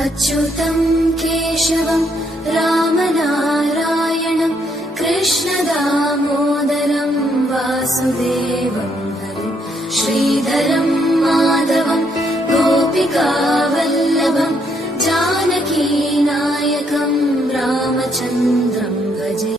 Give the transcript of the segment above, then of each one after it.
अच्युतं केशवं रामनारायणं कृष्णदामोदरं वासुदेवं हरिं श्रीधरं माधवं गोपिकावल्लभं जानकीनायकं रामचन्द्रं भजे।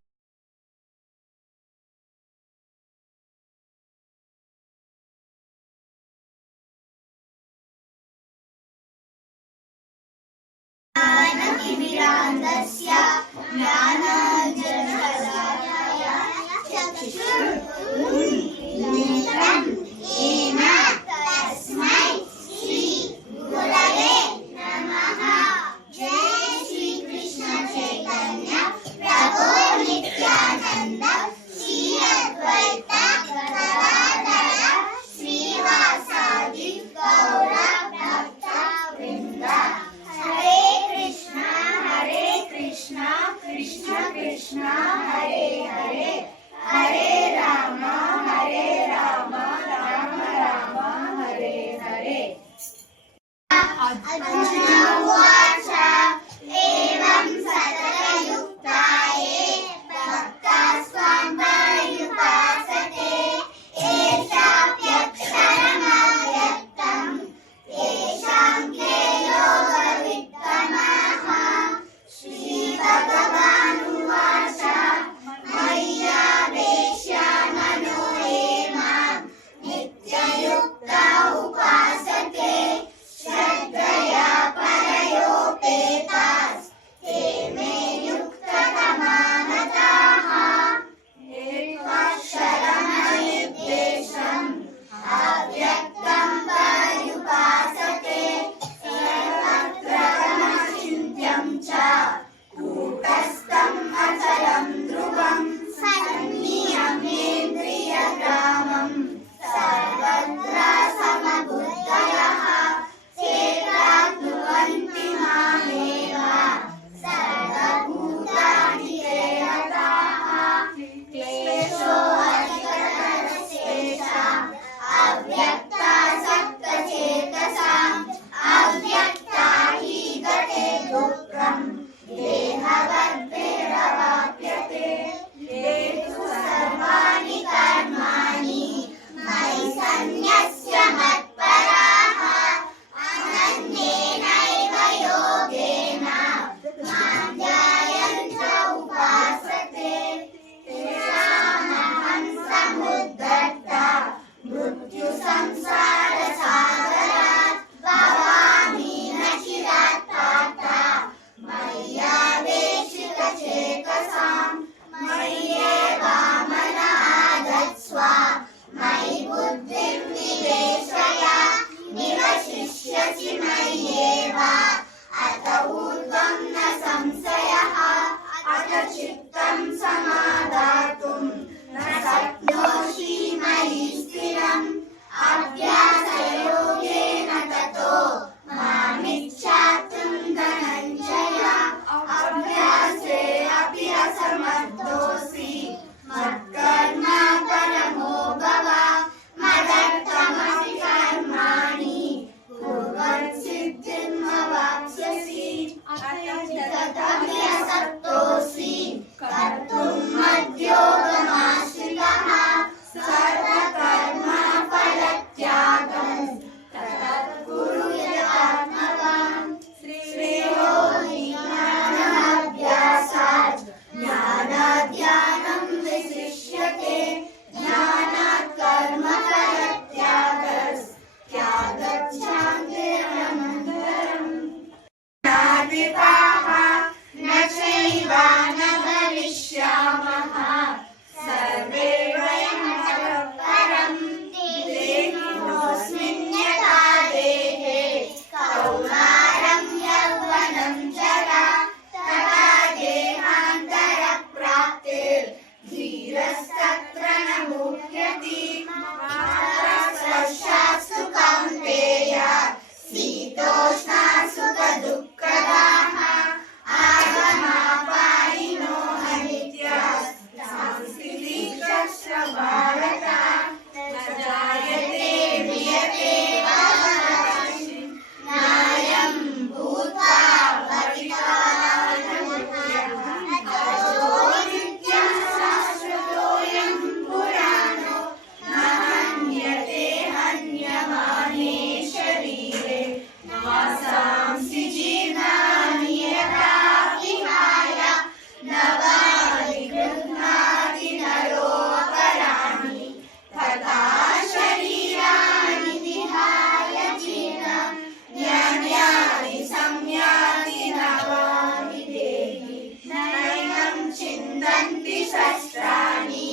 रुदन्ति शस्त्राणि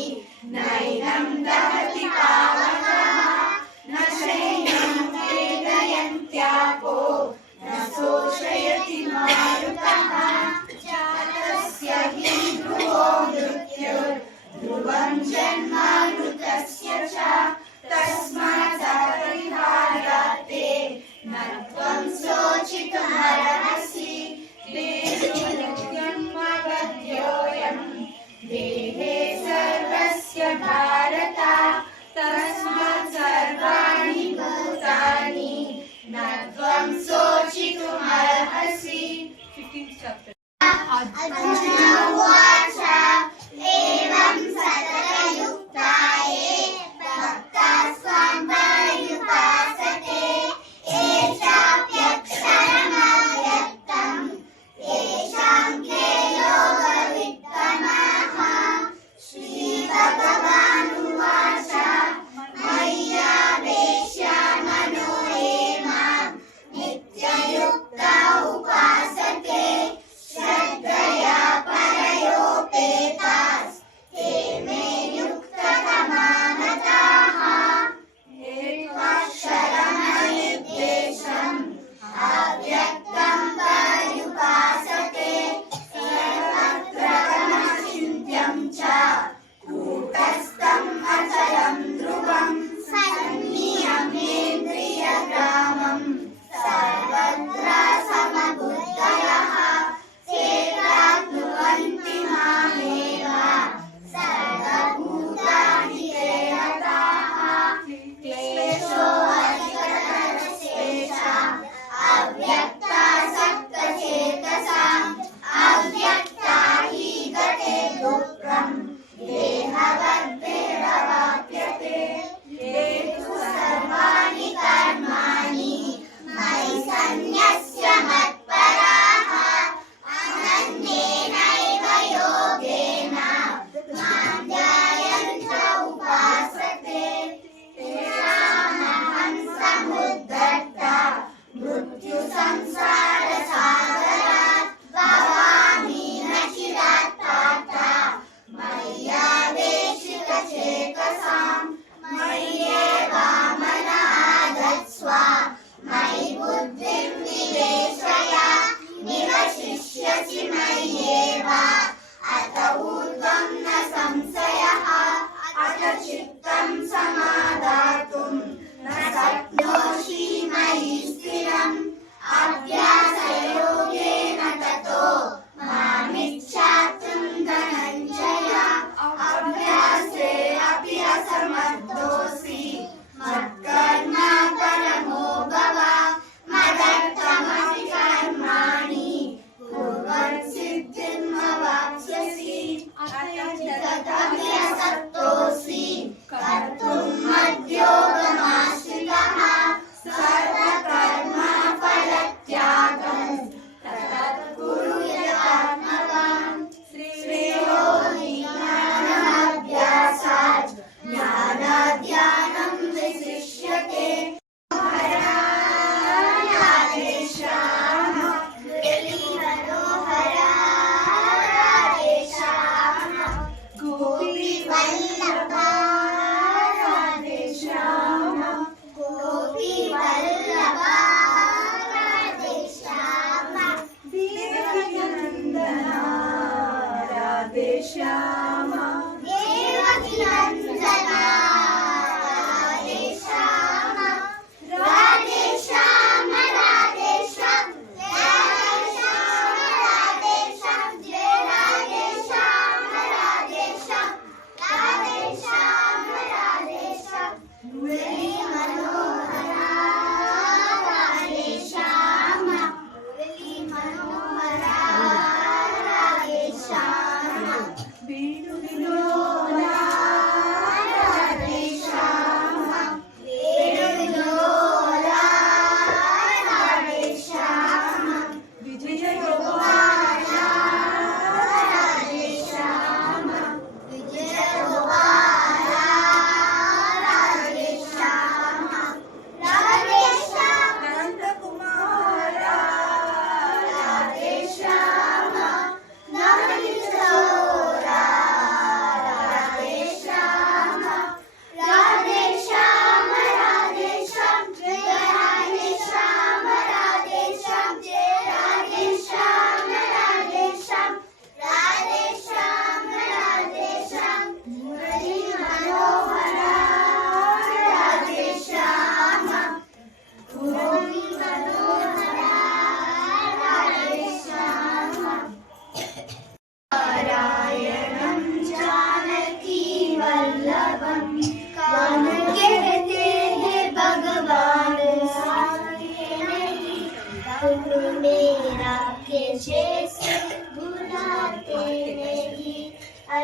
नैनं दहति पावकः न शैलं वेदयन्त्यापो न शोषयति मारुतः जातस्य हि ध्रुवो मृत्युर्ध्रुवं जन्मामृतस्य च तस्मात् अपरिहार्याते न त्वं शोचितुमर्हसि देहोऽयं देहे सर्वस्य भारत तस्मात् सर्वाणि भूतानि न त्वं शोचितुमर्हसि। 15th chapter. अर्जुन उवाच एवं सततयुक्ताये भक्ताः स्वां पर्युपासते ये चाप्यक्षरमव्यक्तं तेषां के योगवित्तमः। श्रीभगवानुवाच मय्यावेश्य मनो ये मां नित्ययुक्ता उपासते श्रद्धया परयोपेतास्ते मे युक्ततमामताः। एकक्षरमनिर्देशम् अव्यक्तं पर्युपासते सर्वत्र गमचिन्त्यं च कूटस्थम् अचलं ध्रुवं सन्नियमेन्द्रियग्रामं सर्वत्र समबुद्धयः ते प्राप्नुवन्ति मामेव सर्वभूतानि ते रताः। क्लेशोऽधिकतरस्तेषाम् अव्यक्तासक्तचेतसाम् अव्यक्ता हि गते दुःखम् देहवद्भिरवाप्यते। ये तु सर्वाणि कर्माणि मयि सन्न्यस्य मत्पराः अनन्येनैव योगेन मां ध्यायन्त उपासते तेषामहं समुद्धर्ता मृत्युसंसारसागरात् भवामि न चिरात् पार्थ मय्यावेशितचेतसां मय्येव मनः आधत्स्व मयि बुद्धिं निवेशय निवशिष्यसि मय्येव अत ऊर्ध्वं न संशयः। अथ चित्तं समादातुं न शक्नोषि मयि स्थिरम् अभ्यासयोगेन ततो मामिच्छातुं धनञ्जय। अभ्यासे अपि असमर्थोऽसि मत्कर्म परमो भव मदर्थमपि कर्माणि कुर्वन् सिद्धिमवाप्स्यसि। तदपि असक्तोऽसि कर्तुं मद्योगमाश्रितः सर्वकर्मफलत्यागं ततः कुरु यथात्मकम्। श्रेयो हि ज्ञानमभ्यासात् ज्ञानाद् विशिष्यते। राधे श्याम राधे श्याम गोपी वल्लभा राधे श्याम गोपी वल्लभा राधे श्याम देवकी नंदना राधे श्याम देवकी नंदना राधे श्याम राधे श्याम राधे श्याम राधे श्याम राधे श्याम जय राधे श्याम राधे श्याम राधे श्याम राधे श्याम मुरली मनोहरा राधे श्याम मुरली मनोहरा राधे श्याम बीनु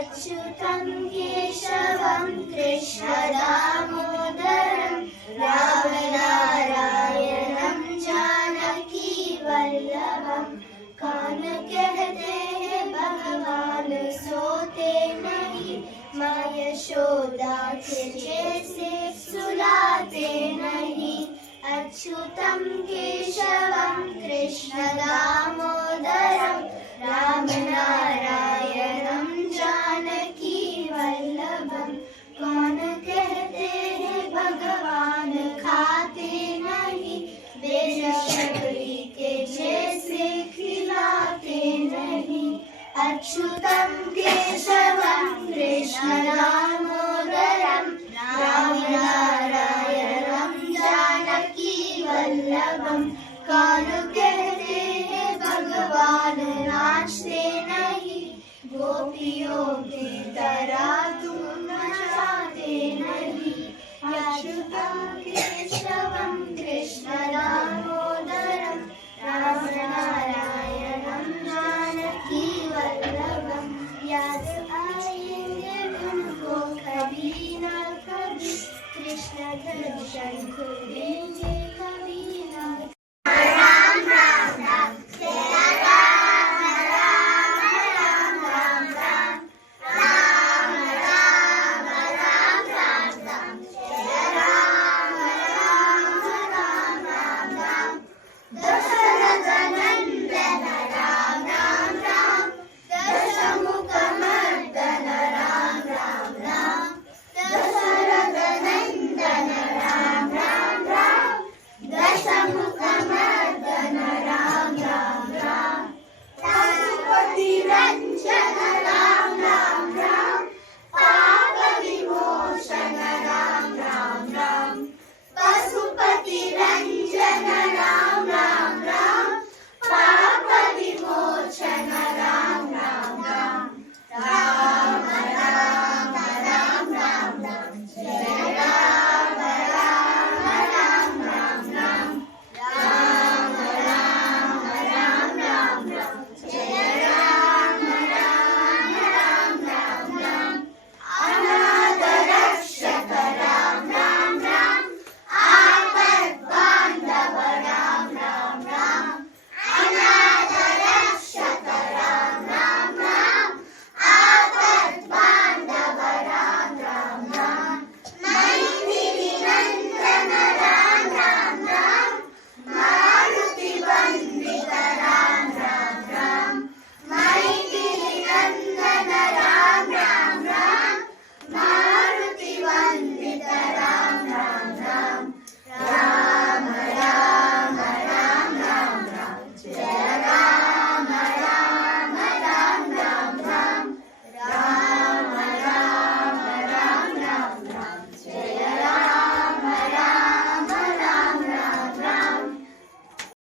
अच्युतं केशवं कृष्णदामोदरं रामनारायणं जानकी वल्लभं कौन कहते हैं भगवान सोते नहीं माँ यशोदा के जैसे सुलाते नहीं अच्युतं केशवं कृष्णदामोदरं रामनारायणं जानकी वल्लभं कौन कहते हैं भगवान खाते नहीं बेशबरी के जैसे खिलाते नहीं अच्युतं केशवं कृष्णदामोदरं रामनारायणं जानकी वल्लभं कौन कहते हैं भगवान नाचते नहीं गोपियों की तरह तुम नचाते नहीं अच्युतं केशवं कृष्णदामोदरं रामनारायणं जानकी वल्लभं याद आएंगे उनको कभी न कभी कृष्ण दर्शन खुद